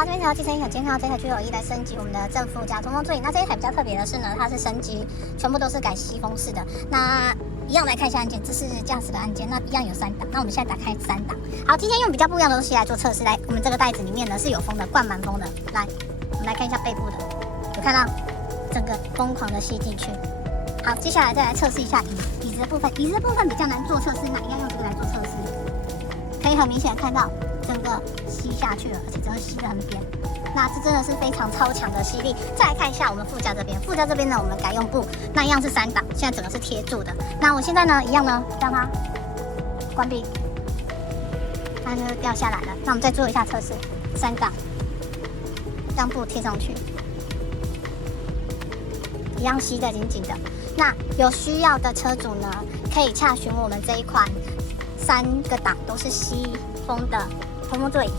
好，这边调汽车音响监控，这台就有意来升级我们的正副驾通风座椅。那这一台比较特别的是呢，它是升级，全部都是改吸风式的。那一样来看一下按键，这是驾驶的按键，那一样有3档。那我们现在打开3档。好，今天用比较不一样的东西来做测试。来，我们这个袋子里面呢是有风的，灌满风的。来，我们来看一下背部的，有看到整个疯狂的吸进去。好，接下来再来测试一下椅子的部分。椅子的部分比较难做测试，那一样用这个来做测试。可以很明显看到。整个吸下去了，而且整个吸得很扁，那这真的是非常超强的吸力。再来看一下我们副驾这边，副驾这边呢，我们改用布，那一样是3档，现在整个是贴住的。那我现在呢，一样呢，让它关闭，它就掉下来了。那我们再做一下测试，3档，让布贴上去，一样吸得紧紧的。那有需要的车主呢，可以洽询我们这一款3个档都是吸风的通风座椅。